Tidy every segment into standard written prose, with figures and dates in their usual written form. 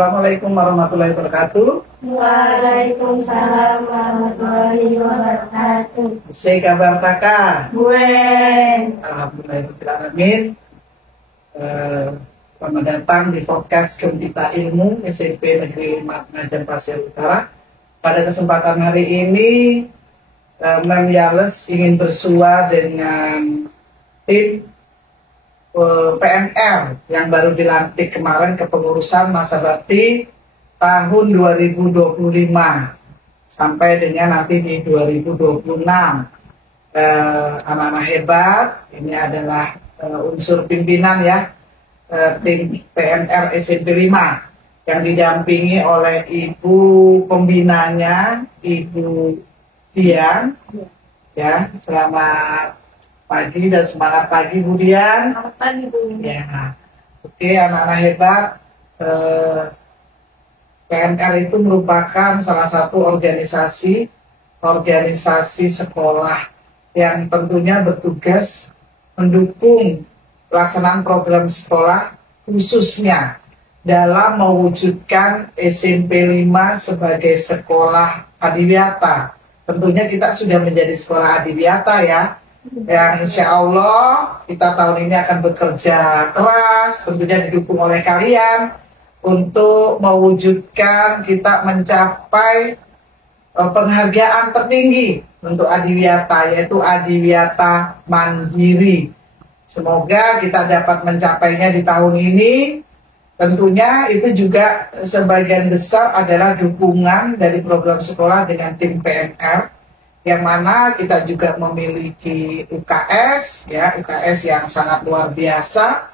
Assalamualaikum warahmatullahi wabarakatuh. Waalaikumsalam warahmatullahi wabarakatuh. Saya kabar Taka. Buen. Alhamdulillahirrahmanirrahim. Selamat datang di podcast Gempita Ilmu SMP Negeri 5 Pengajian Pasir Utara. Pada kesempatan hari ini, Mem Yales ingin bersua dengan tim PNR yang baru dilantik kemarin kepengurusan masa bakti tahun 2025 sampai dengan nanti di 2026. Anak-anak hebat, ini adalah unsur pimpinan ya, tim PNR SMP 5 yang didampingi oleh ibu pembinanya, Ibu Dian. Ya, selamat pagi dan semangat pagi Bu Dian. Selamat pagi Bu. Ya, oke anak-anak hebat. PNR itu merupakan salah satu organisasi sekolah yang tentunya bertugas mendukung pelaksanaan program sekolah khususnya dalam mewujudkan SMP 5 sebagai sekolah adiwiyata. Tentunya kita sudah menjadi sekolah adiwiyata ya. Yang insya Allah kita tahun ini akan bekerja keras, tentunya didukung oleh kalian untuk mewujudkan kita mencapai penghargaan tertinggi untuk adiwiyata, yaitu adiwiyata mandiri. Semoga kita dapat mencapainya di tahun ini. Tentunya itu juga sebagian besar adalah dukungan dari program sekolah dengan tim PNR, yang mana kita juga memiliki UKS, ya, UKS yang sangat luar biasa.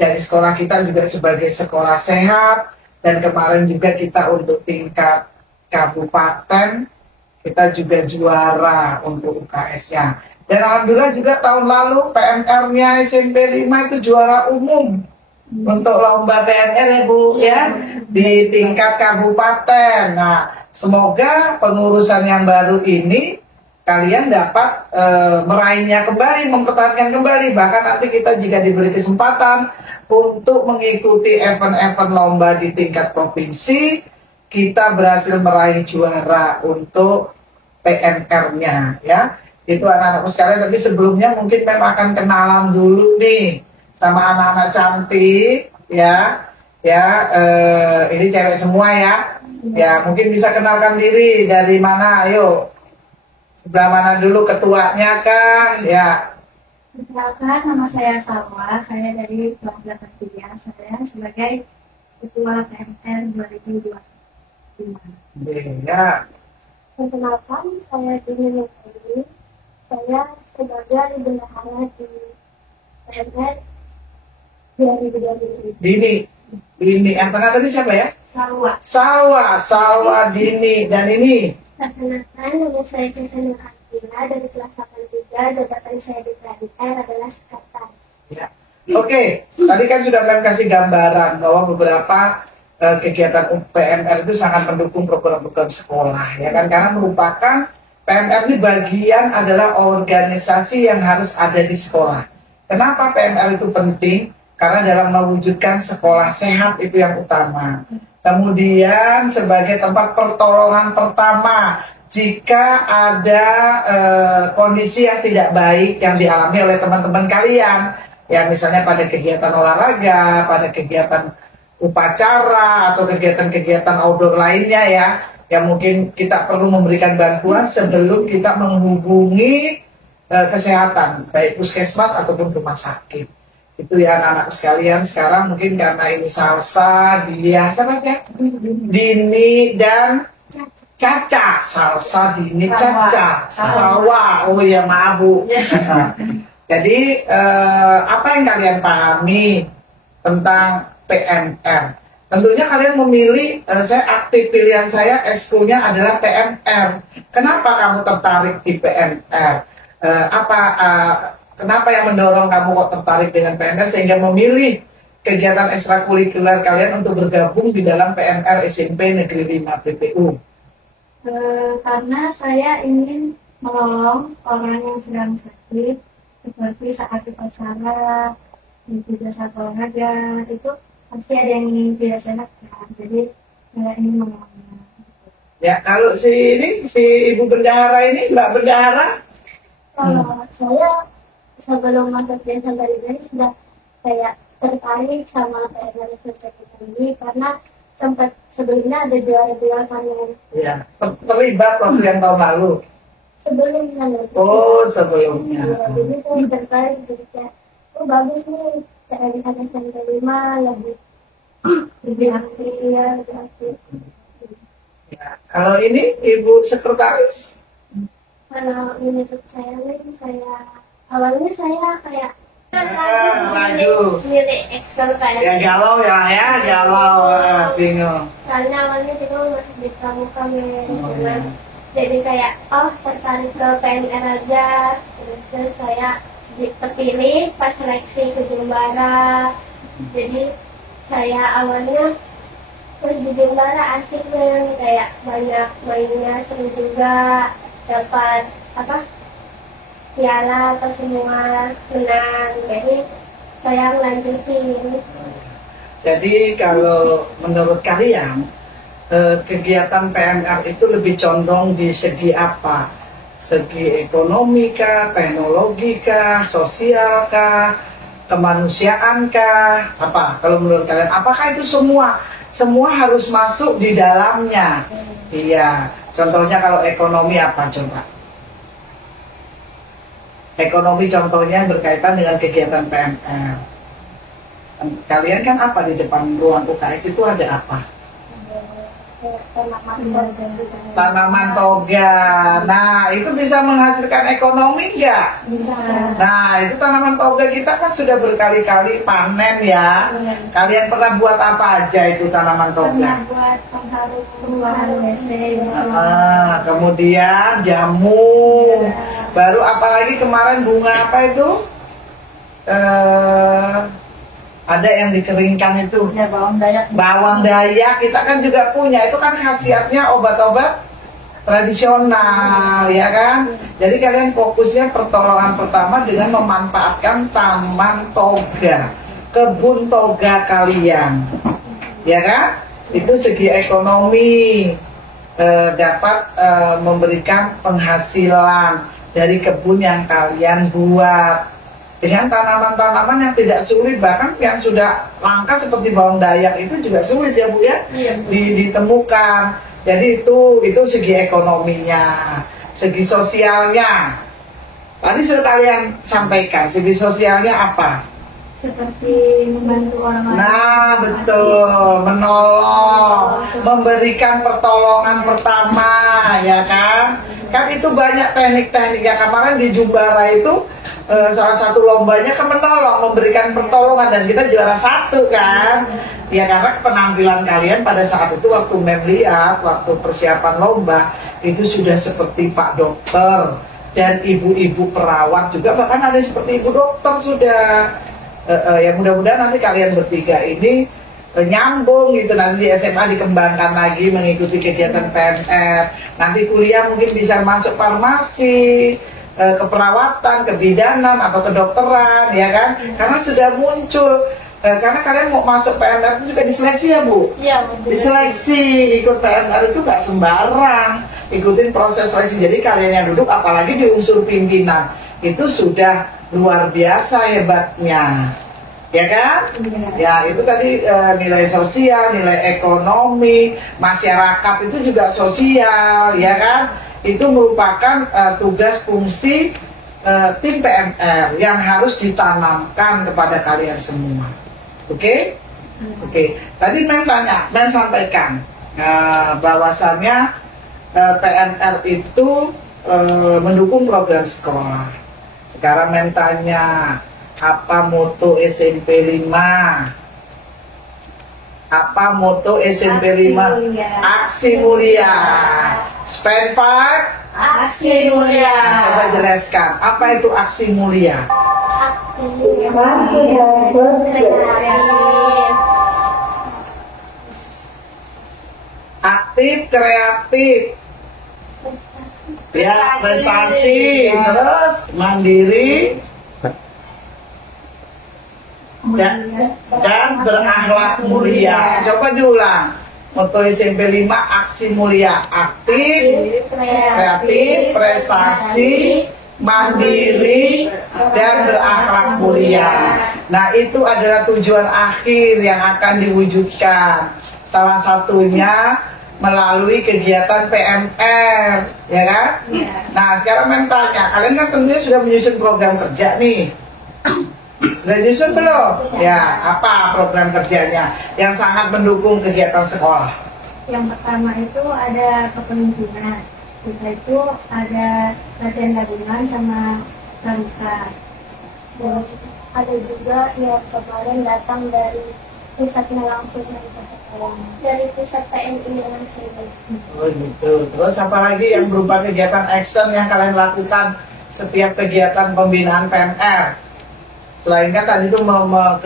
Dari sekolah kita juga sebagai sekolah sehat, dan kemarin juga kita untuk tingkat kabupaten, kita juga juara untuk UKS-nya. Dan alhamdulillah juga tahun lalu PNR-nya SMP 5 itu juara umum untuk lomba PNR ya Bu ya, di tingkat kabupaten. Nah, semoga pengurusan yang baru ini kalian dapat meraihnya kembali, mempertahankan kembali. Bahkan nanti kita jika diberi kesempatan untuk mengikuti event-event lomba di tingkat provinsi, kita berhasil meraih juara untuk PNR-nya ya. Itu anak-anakku sekalian, tapi sebelumnya mungkin memang akan kenalan dulu nih sama anak-anak cantik ya. Ya, ini cewek semua ya. Ya, mungkin bisa kenalkan diri dari mana, ayo. Sebelah mana dulu, ketuanya kah? Ya. Perkenalkan, nama saya Salwa, saya dari kelas 83, saya sebagai Ketua PNR 2025. Ya. Perkenalkan, saya Dini Nukari, saya sebagai bendahara di PNR 2023. Dini, yang tengah tadi siapa ya? Salwa, Dini, dan ini? Perkenalkan, nama saya Cesa Nur Akila dari kelas 83, jabatan saya di PNR adalah sekretaris. Ya. Oke, tadi kan sudah Mem kasih gambaran bahwa beberapa kegiatan PNR itu sangat mendukung program-program sekolah, ya kan? Karena merupakan PNR ini bagian adalah organisasi yang harus ada di sekolah. Kenapa PNR itu penting? Karena dalam mewujudkan sekolah sehat itu yang utama. Kemudian sebagai tempat pertolongan pertama jika ada kondisi yang tidak baik yang dialami oleh teman-teman kalian, ya misalnya pada kegiatan olahraga, pada kegiatan upacara atau kegiatan-kegiatan outdoor lainnya ya, yang mungkin kita perlu memberikan bantuan sebelum kita menghubungi kesehatan, baik puskesmas ataupun rumah sakit. Itu ya anak-anak sekalian. Sekarang mungkin karena ini Salsa, dia siapa ya? Dini dan Caca. Salsa, Dini, Caca, Salwa. Oh ya maaf Bu. Jadi apa yang kalian pahami tentang PNR? Tentunya kalian memilih, saya aktif pilihan saya ekskulnya adalah PNR. Kenapa kamu tertarik di PNR? Kenapa yang mendorong kamu kok tertarik dengan PNR sehingga memilih kegiatan ekstrakurikuler kalian untuk bergabung di dalam PNR SMP Negeri 5 PPU? Karena saya ingin menolong orang yang sedang sakit, seperti saat upacara, dan juga saat olahraga. Itu pasti ada yang ingin dilaksanakan. Jadi saya ingin mengawalnya. Ya, kalau si ibu bendahara ini, Mbak Bendahara, Kalau saya sebelum masuk desa Barigani sudah kayak tertarik sama PNR Society ini karena sempat sebelumnya ada juara-juara panen ya terlibat waktu yang tahun lalu. sebelumnya. Oh, sebelumnya. Iya, jadi saya tertarik jadi kayak, oh bagus nih PNR SMP 5 lebih aktif ya, lebih aktif. Ya, kalau ini Ibu Sekretaris, Kalau menurut saya nih, awalnya saya kayak ragu. milih ekskul Ya galau ya, galau, bingung. Soalnya awalnya bingung masih di pramuka nih, Oh, cuman iya. jadi kayak tertarik ke PNR aja. Terus saya terpilih pas seleksi ke Jumbara. Jadi saya awalnya terus di Jumbara asik nih, kayak banyak mainnya, seru juga, dapat piala apa semua, menang. Jadi saya lanjutin. Jadi kalau menurut kalian kegiatan PNR itu lebih condong di segi apa? Segi ekonomi kah, teknologi kah, sosial kah, kemanusiaan kah? Apa? Kalau menurut kalian, apakah itu semua harus masuk di dalamnya? Iya. Contohnya kalau ekonomi apa coba? Ekonomi contohnya berkaitan dengan kegiatan PNR. Kalian kan apa di depan ruang UKS itu ada apa? Tanaman toga. Nah, itu bisa menghasilkan ekonomi nggak? Bisa. Nah, itu tanaman toga kita kan sudah berkali-kali panen ya. Kalian pernah buat apa aja itu tanaman Pernah toga? buat pengharum WC. Kemudian jamu. Baru apalagi kemarin bunga apa itu? Ada yang dikeringkan itu. Ya, bawang dayak. Bawang dayak kita kan juga punya. Itu kan khasiatnya obat-obat tradisional, ya kan? Jadi kalian fokusnya pertolongan pertama dengan memanfaatkan taman toga, kebun toga kalian, ya kan? Itu segi ekonomi dapat memberikan penghasilan dari kebun yang kalian buat dengan tanaman-tanaman yang tidak sulit, bahkan yang sudah langka seperti bawang dayak itu juga sulit ya Bu ya, ditemukan. Jadi itu segi ekonominya. Segi sosialnya tadi sudah kalian sampaikan. Segi sosialnya apa? Seperti membantu orang lain. Nah, betul, menolong, memberikan pertolongan pertama, ya kan? Kan itu banyak teknik-teknik yang kemarin di Jumbara itu salah satu lombanya kan menolong, memberikan pertolongan, dan kita juara 1 kan? Ya karena penampilan kalian pada saat itu waktu lihat, waktu persiapan lomba itu sudah seperti Pak Dokter dan ibu-ibu perawat juga, bahkan ada seperti ibu dokter sudah. Ya mudah-mudahan nanti kalian bertiga ini nyambung gitu, nanti di SMA dikembangkan lagi mengikuti kegiatan PNR, nanti kuliah mungkin bisa masuk farmasi, keperawatan, kebidanan atau kedokteran, ya kan? Karena sudah muncul, karena kalian mau masuk PNR itu juga diseleksi ya Bu? Iya, Diseleksi, ikut PNR itu gak sembarang, ikutin proses seleksi. Jadi kalian yang duduk apalagi di unsur pimpinan itu sudah luar biasa hebatnya, ya kan? Ya itu tadi nilai sosial, nilai ekonomi, masyarakat itu juga sosial, ya kan? Itu merupakan tugas fungsi tim PNR yang harus ditanamkan kepada kalian semua. Oke? Oke. Tadi Men sampaikan bahwasannya PNR itu mendukung program sekolah. Sekarang Men tanya, apa moto SMP 5? Apa moto SMP 5? Aksi mulia. Spend 5. Aksi mulia. Nah, coba jelaskan, apa itu aksi mulia? Aktif, kreatif. Ya, prestasi, terus mandiri, dan berakhlak mulia. Coba diulang. Moto SMP 5, aksi mulia, aktif, kreatif, prestasi, mandiri, dan berakhlak mulia. Nah, itu adalah tujuan akhir yang akan diwujudkan. Salah satunya melalui kegiatan PMR, ya kan? Nah, sekarang saya tanya, kalian kan tentunya sudah menyusun program kerja nih. Udah nyusun belum? Ya, apa program kerjanya yang sangat mendukung kegiatan sekolah? Yang pertama itu ada kepemimpinan. Setelah itu ada latihan gabungan sama pramuka. Terus ada juga yang kemarin datang dari pusatnya langsung dari pusat PMI langsung. Oh gitu. Terus apa lagi yang berupa kegiatan action yang kalian lakukan setiap kegiatan pembinaan PMR? Selain kan tadi itu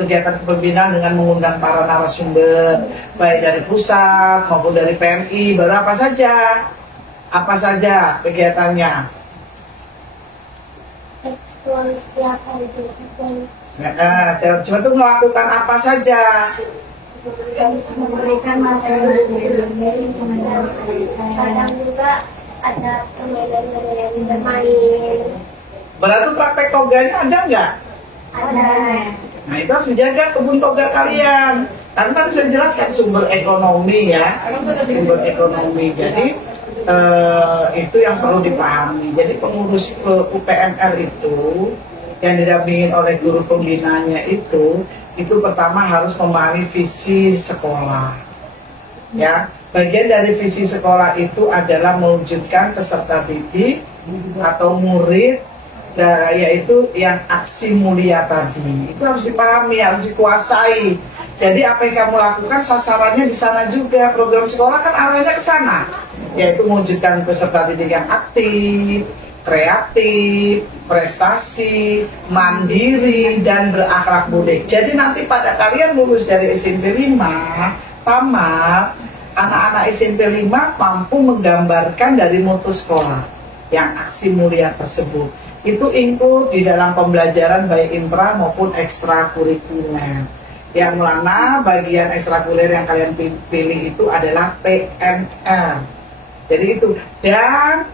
kegiatan pembinaan dengan mengundang para narasumber baik dari pusat maupun dari PMI, baru apa saja? Apa saja kegiatannya? Ekskul setiap hari Jumat. Cuma itu melakukan apa saja? Memberikan materi kadang juga ada permainan bermain. Berarti praktek toganya ada nggak? Ada. Nah itu harus dijaga kebun toga kalian. Karena tadi saya jelaskan sumber ekonomi ya, sumber ekonomi. Jadi itu yang perlu dipahami. Jadi pengurus UPMR itu yang didampingin oleh guru pembinanya itu pertama harus memahami visi sekolah. Ya, bagian dari visi sekolah itu adalah mewujudkan peserta didik atau murid, yaitu yang aksi mulia tadi. Itu harus dipahami, harus dikuasai. Jadi apa yang kamu lakukan sasarannya di sana juga. Program sekolah kan arahnya ke sana, yaitu mewujudkan peserta didik yang aktif, kreatif, prestasi, mandiri, dan berakhlak mulia. Jadi nanti pada kalian lulus dari SMP 5, tamat, anak-anak SMP 5 mampu menggambarkan dari moto sekolah yang aksi mulia tersebut. Itu include di dalam pembelajaran baik intra maupun ekstrakurikuler. Yang mana bagian ekstrakurikuler yang kalian pilih itu adalah PMR. Jadi itu, dan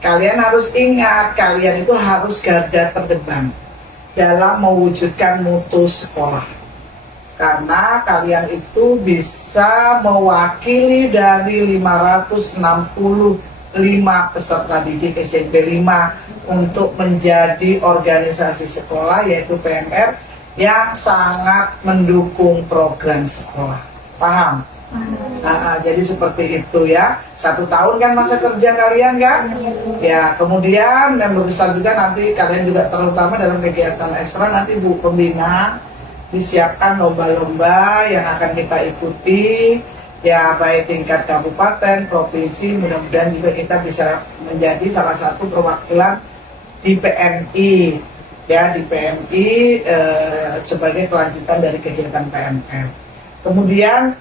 kalian harus ingat, kalian itu harus garda terdepan dalam mewujudkan mutu sekolah. Karena kalian itu bisa mewakili dari 565 peserta didik SMP 5 untuk menjadi organisasi sekolah, yaitu PMR, yang sangat mendukung program sekolah. Paham? Jadi seperti itu ya. 1 tahun kan masa kerja kalian kan? Ya, kemudian yang besar juga nanti kalian juga terutama dalam kegiatan ekstra nanti Bu Pembina disiapkan lomba-lomba yang akan kita ikuti ya, baik tingkat kabupaten, provinsi. Mudah-mudahan juga kita bisa menjadi salah satu perwakilan di PMI ya, di PMI sebagai kelanjutan dari kegiatan PMR. Kemudian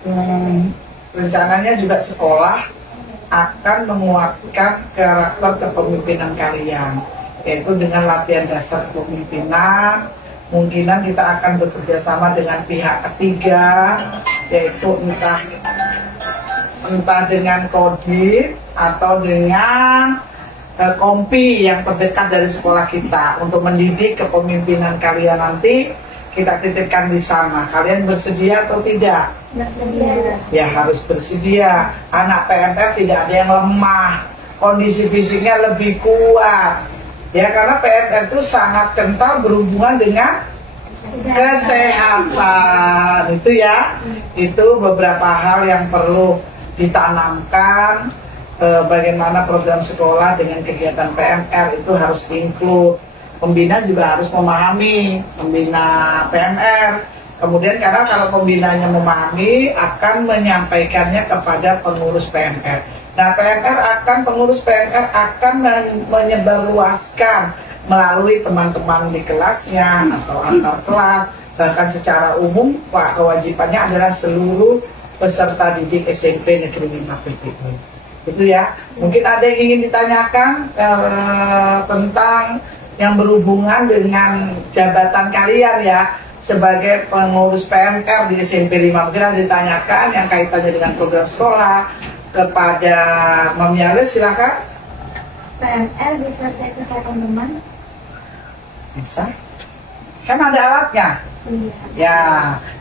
rencananya juga sekolah akan menguatkan karakter kepemimpinan kalian, yaitu dengan latihan dasar kepemimpinan. Mungkinan kita akan bekerja sama dengan pihak ketiga, yaitu entah dengan Kodim atau dengan kompi yang terdekat dari sekolah kita untuk mendidik kepemimpinan kalian nanti. Kita titipkan di sana. Kalian bersedia atau tidak? Bersedia. Ya harus bersedia. Anak PMR tidak ada yang lemah, kondisi fisiknya lebih kuat. Ya karena PMR itu sangat kental berhubungan dengan kesehatan. Itu ya. Itu beberapa hal yang perlu ditanamkan. Bagaimana program sekolah dengan kegiatan PMR itu harus include. Pembina juga harus memahami, pembina PMR. Kemudian karena kalau pembinanya memahami, akan menyampaikannya kepada pengurus PMR. Nah, pengurus PMR akan menyebarluaskan melalui teman-teman di kelasnya atau antar kelas. Bahkan secara umum, kewajibannya adalah seluruh peserta didik SMP Negeri 5 PPU. Itu ya. Mungkin ada yang ingin ditanyakan tentang yang berhubungan dengan jabatan kalian ya. sebagai pengurus PMR di SMP 5, mungkin ada ditanyakan yang kaitannya dengan program sekolah kepada Mam Yales, silakan. PMR bisa cek kesehatan teman? Bisa, kan ada alatnya. Iya. Ya,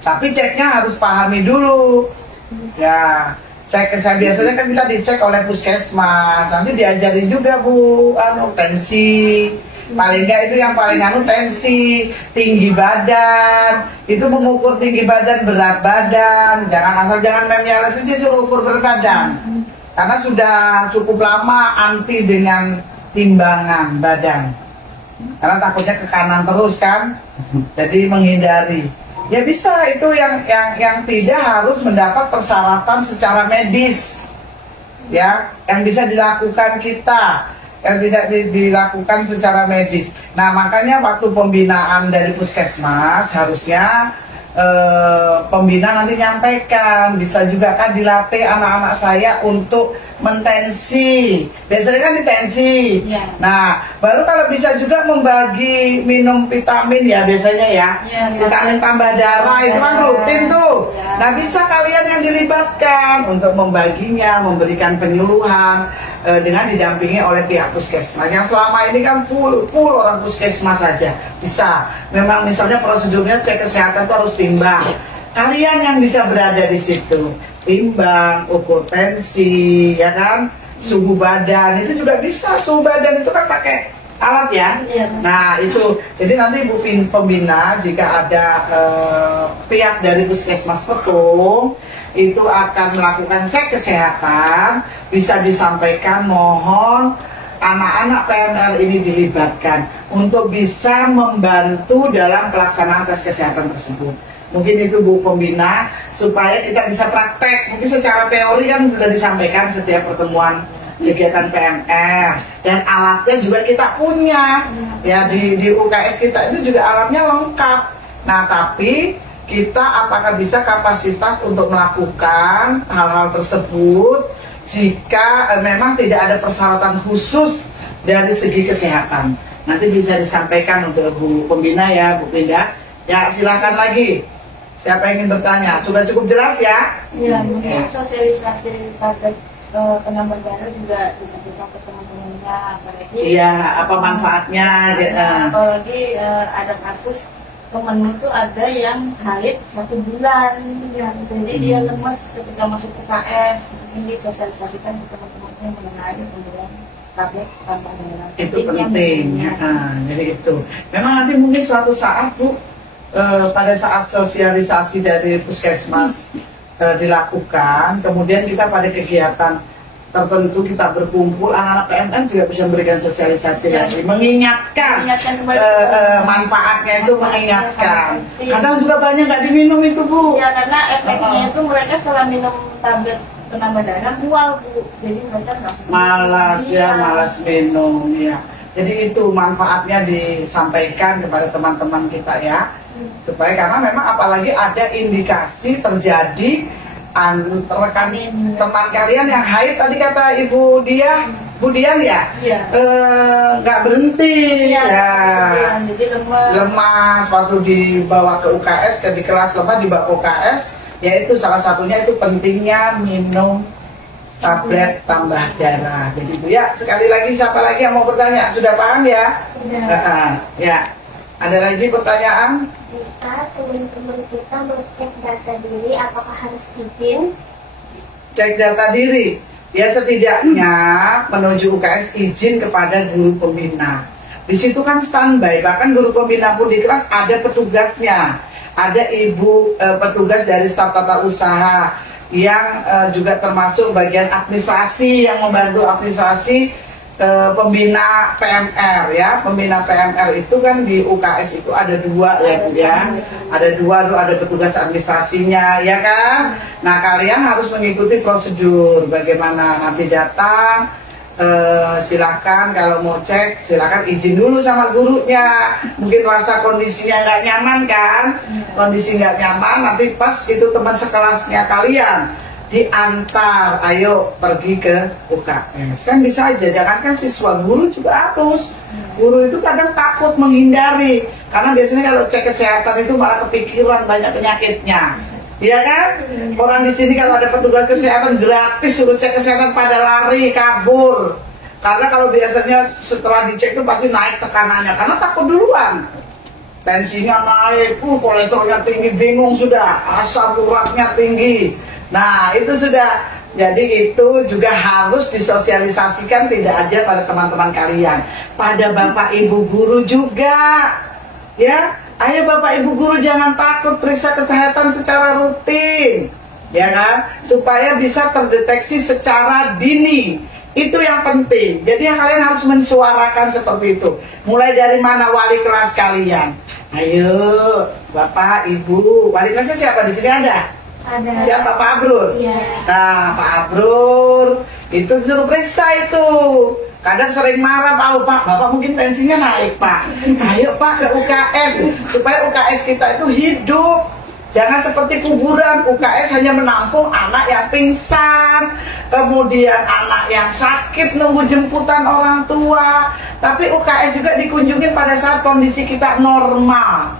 tapi ceknya harus pahami dulu. Ya, biasanya kan kita dicek oleh puskesmas, nanti diajarin juga Bu, tensi, paling nggak itu yang paling tensi, tinggi badan, itu mengukur tinggi badan, berat badan, jangan Mem Yales aja suruh ukur berat badan, karena sudah cukup lama anti dengan timbangan badan, karena takutnya ke kanan terus kan, jadi menghindari. Ya bisa, itu yang tidak harus mendapat persyaratan secara medis, ya, yang bisa dilakukan kita, yang tidak dilakukan secara medis. Nah makanya waktu pembinaan dari puskesmas harusnya pembina nanti nyampaikan, bisa juga kan dilatih anak-anak saya untuk mentensi, biasanya kan ditensi. Ya. Nah baru kalau bisa juga membagi minum vitamin ya biasanya ya, vitamin tambah darah itu kan rutin tuh. Ya. Nah bisa kalian yang dilibatkan untuk membaginya, memberikan penyuluhan dengan didampingi oleh pihak puskesmas. Yang selama ini kan full orang puskesmas saja bisa. Memang misalnya prosedurnya cek kesehatan itu harus timbang. Kalian yang bisa berada di situ, timbang, ukur tensi, ya kan, suhu badan itu juga bisa. Suhu badan itu kan pakai alat ya. Iya. Nah itu, jadi nanti Bu pembina jika ada pihak dari puskesmas Petung itu akan melakukan cek kesehatan, bisa disampaikan mohon anak-anak PMR ini dilibatkan untuk bisa membantu dalam pelaksanaan tes kesehatan tersebut. Mungkin itu Bu pembina, supaya kita bisa praktek. Mungkin secara teori kan sudah disampaikan setiap pertemuan kegiatan PMR, dan alatnya juga kita punya ya, di UKS kita itu juga alatnya lengkap. Nah tapi kita apakah bisa kapasitas untuk melakukan hal-hal tersebut jika memang tidak ada persyaratan khusus dari segi kesehatan. Nanti bisa disampaikan untuk Bu pembina ya, Bu Pindah. Ya silakan lagi, siapa yang ingin bertanya? Sudah cukup jelas ya? Iya, mungkin sosialisasi pada penambah darah juga dikasih tahu ke teman-temannya, apalagi Iya, apa manfaatnya? apalagi ada kasus temen itu ada yang haid 1 bulan, ya, jadi dia lemes ketika masuk UKS. Mungkin disosialisasikan ke teman-temannya mengenai pemberian tablet tambah darah. Itu penting. Jadi itu. Memang nanti mungkin suatu saat Bu, pada saat sosialisasi dari puskesmas dilakukan, kemudian kita pada kegiatan tertentu kita berkumpul, anak-anak PMN juga bisa memberikan sosialisasi lagi, mengingatkan manfaatnya itu, mengingatkan. Kadang juga banyak nggak diminum itu Bu. Ya karena efeknya itu mereka setelah minum tablet penambah darah mual Bu, jadi mereka nggak malas ya, malas minum ya. Jadi itu manfaatnya disampaikan kepada teman-teman kita ya, supaya karena memang apalagi ada indikasi terjadi rekan teman kalian yang haid tadi kata Ibu Dian ya, nggak berhenti ya, jadi lemas waktu dibawa ke UKS, di kelas lemah dibawa ke UKS, yaitu salah satunya itu pentingnya minum tablet tambah darah. Jadi Bu ya, sekali lagi siapa lagi yang mau bertanya? Sudah paham ya? Ya. Ada lagi pertanyaan? Jika teman-teman kita mau cek data diri, apakah harus izin? Cek data diri, ya setidaknya menuju UKS izin kepada guru pembina. Di situ kan standby, bahkan guru pembina pun di kelas ada petugasnya, ada ibu petugas dari staf tata usaha yang juga termasuk bagian administrasi yang membantu administrasi pembina PMR ya. Pembina PMR itu kan di UKS itu ada 2 ya Bu ya, ada 2 tuh, ada petugas administrasinya ya kan. Nah kalian harus mengikuti prosedur bagaimana nanti datang, silakan kalau mau cek silakan izin dulu sama gurunya. Mungkin rasa kondisinya nggak nyaman kan, kondisi nggak nyaman, nanti pas itu teman sekelasnya kalian diantar, ayo pergi ke UKS. Kan bisa aja, jangankan siswa, guru juga harus. Guru itu kadang takut menghindari, karena biasanya kalau cek kesehatan itu malah kepikiran banyak penyakitnya. Iya kan? Orang di sini kalau ada petugas kesehatan gratis suruh cek kesehatan pada lari, kabur. Karena kalau biasanya setelah dicek itu pasti naik tekanannya, karena takut duluan. Tensinya naik, kolesterolnya tinggi, bingung sudah, asam uratnya tinggi. Nah itu sudah, jadi itu juga harus disosialisasikan tidak aja pada teman-teman kalian, pada bapak ibu guru juga, ya. Ayo bapak ibu guru jangan takut periksa kesehatan secara rutin, ya kan, supaya bisa terdeteksi secara dini. Itu yang penting. Jadi kalian harus mensuarakan seperti itu. Mulai dari mana wali kelas kalian? Ayo, Bapak, Ibu, wali kelasnya siapa di sini ada? Ada. Siapa? Pak Abrur? Iya. Nah, Pak Abrur itu suruh periksa itu. Kadang sering marah, Pak, Bapak mungkin tensinya naik, Pak. Ayo Pak ke UKS supaya UKS kita itu hidup. Jangan seperti kuburan, UKS hanya menampung anak yang pingsan, kemudian anak yang sakit nunggu jemputan orang tua. Tapi UKS juga dikunjungin pada saat kondisi kita normal.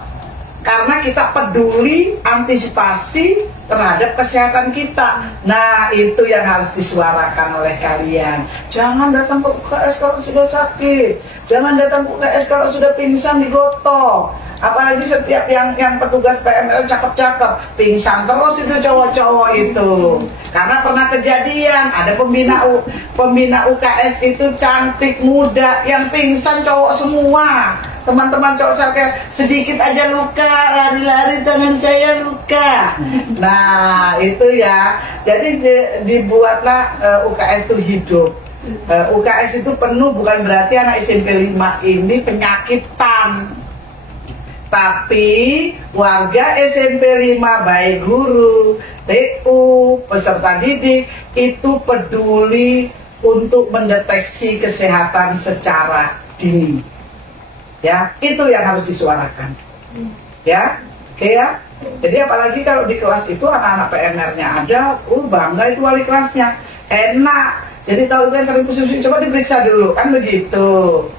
Karena kita peduli antisipasi terhadap kesehatan kita. Nah, itu yang harus disuarakan oleh kalian. Jangan datang ke UKS kalau sudah sakit. Jangan datang ke UKS kalau sudah pingsan digotok. Apalagi setiap yang petugas PML cakep-cakep, pingsan terus itu cowok-cowok itu. Karena pernah kejadian, ada pembina UKS itu cantik, muda, yang pingsan cowok semua. Teman-teman cowok saya sedikit aja luka, lari-lari tangan saya luka. Nah itu ya, jadi dibuatlah UKS itu hidup. UKS itu penuh bukan berarti anak SMP 5 ini penyakitan. Tapi warga SMP 5 baik guru, TU, peserta didik itu peduli untuk mendeteksi kesehatan secara dini. Ya, itu yang harus disuarakan. Ya, oke ya. Jadi apalagi kalau di kelas itu anak-anak PMR-nya ada, bangga itu wali kelasnya, enak. Jadi tahu kan sering pusing-pusing, coba diperiksa dulu kan begitu.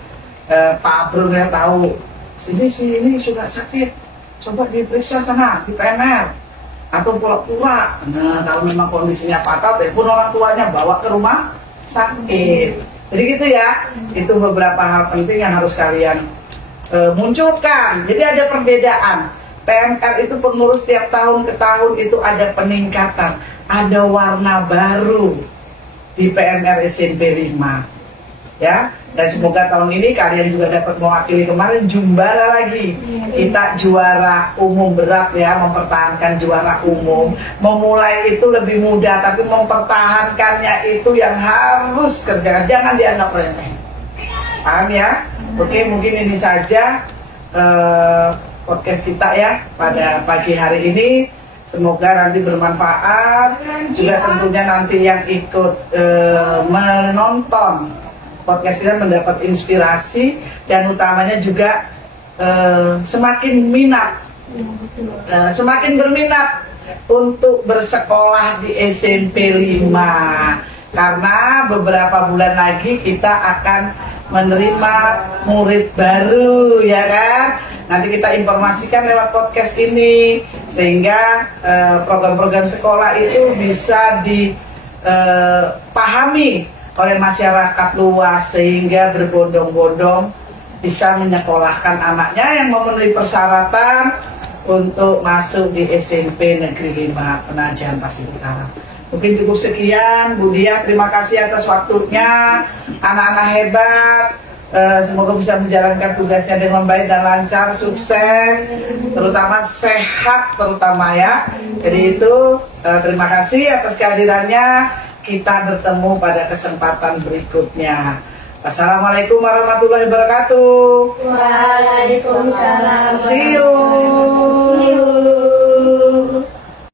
Pak Abrunnya tahu. Sini ini sudah sakit, coba diperiksa sana di PMR atau pura-pura. Nah kalau memang kondisinya fatal, telepon orang tuanya bawa ke rumah sakit. Jadi gitu ya, itu beberapa hal penting yang harus kalian munculkan. Jadi ada perbedaan. PMR itu pengurus tiap tahun ke tahun itu ada peningkatan, ada warna baru di PMR SMP 5. Ya, dan semoga tahun ini kalian juga dapat mewakili. Kemarin jumbara lagi, kita juara umum berat ya, mempertahankan juara umum. Memulai itu lebih mudah, tapi mempertahankannya itu yang harus kerja, jangan dianggap remeh. Paham ya? Oke, mungkin ini saja podcast kita ya pada pagi hari ini. Semoga nanti bermanfaat. Juga tentunya nanti yang ikut menonton podcast kita mendapat inspirasi, dan utamanya juga semakin minat, semakin berminat untuk bersekolah di SMP 5, karena beberapa bulan lagi kita akan menerima murid baru ya kan. Nanti kita informasikan lewat podcast ini sehingga program-program sekolah itu bisa dipahami oleh masyarakat luas, sehingga berbondong-bondong bisa menyekolahkan anaknya yang memenuhi persyaratan untuk masuk di SMP Negeri 5 Penajian Pasir Utara. Mungkin cukup sekian, Bu Diah, terima kasih atas waktunya. Anak-anak hebat, semoga bisa menjalankan tugasnya dengan baik dan lancar, sukses, terutama sehat terutama ya. Jadi itu terima kasih atas kehadirannya. Kita bertemu pada kesempatan berikutnya. Wassalamualaikum warahmatullahi wabarakatuh. Waalaikumsalam. See you.